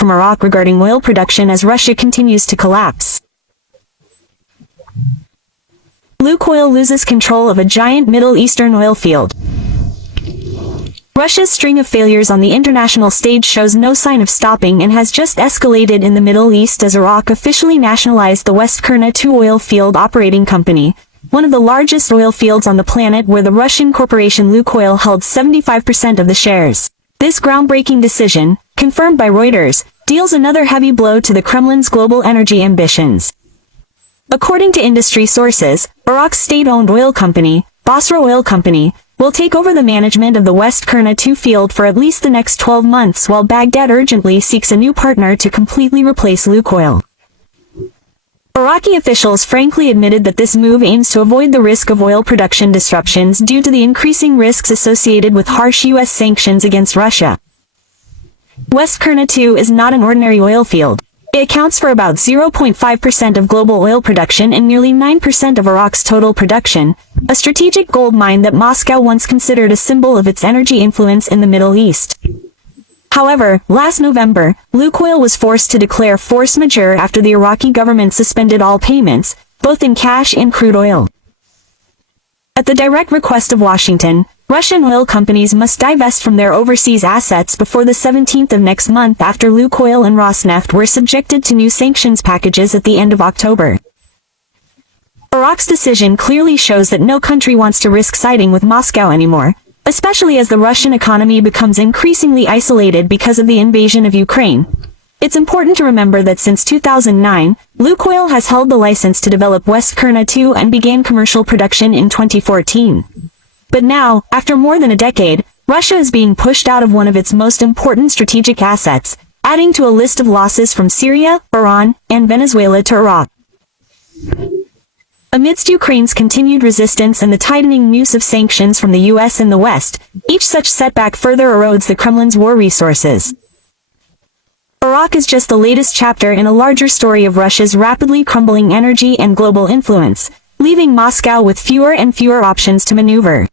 from Iraq regarding oil production as Russia continues to collapse. Lukoil loses control of a giant Middle Eastern oil field. Russia's string of failures on the international stage shows no sign of stopping and has just escalated in the Middle East as Iraq officially nationalized the West Kurna-2 oil field operating company, one of the largest oil fields on the planet, where the Russian corporation Lukoil held 75% of the shares. This groundbreaking decision, confirmed by Reuters, deals another heavy blow to the Kremlin's global energy ambitions. According to industry sources, Iraq's state-owned oil company, Basra Oil Company, will take over the management of the West Kurna-2 field for at least the next 12 months, while Baghdad urgently seeks a new partner to completely replace Lukoil. Iraqi officials frankly admitted that this move aims to avoid the risk of oil production disruptions due to the increasing risks associated with harsh U.S. sanctions against Russia. West Kurna-2 is not an ordinary oil field. It accounts for about 0.5% of global oil production and nearly 9% of Iraq's total production, a strategic gold mine that Moscow once considered a symbol of its energy influence in the Middle East. However, last November, Lukoil was forced to declare force majeure after the Iraqi government suspended all payments, both in cash and crude oil. At the direct request of Washington, Russian oil companies must divest from their overseas assets before the 17th of next month, after Lukoil and Rosneft were subjected to new sanctions packages at the end of October. Iraq's decision clearly shows that no country wants to risk siding with Moscow anymore, especially as the Russian economy becomes increasingly isolated because of the invasion of Ukraine. It's important to remember that since 2009, Lukoil has held the license to develop West Kurna-2 and began commercial production in 2014. But now, after more than a decade, Russia is being pushed out of one of its most important strategic assets, adding to a list of losses from Syria, Iran, and Venezuela to Iraq. Amidst Ukraine's continued resistance and the tightening use of sanctions from the US and the West, each such setback further erodes the Kremlin's war resources. Iraq is just the latest chapter in a larger story of Russia's rapidly crumbling energy and global influence, leaving Moscow with fewer and fewer options to maneuver.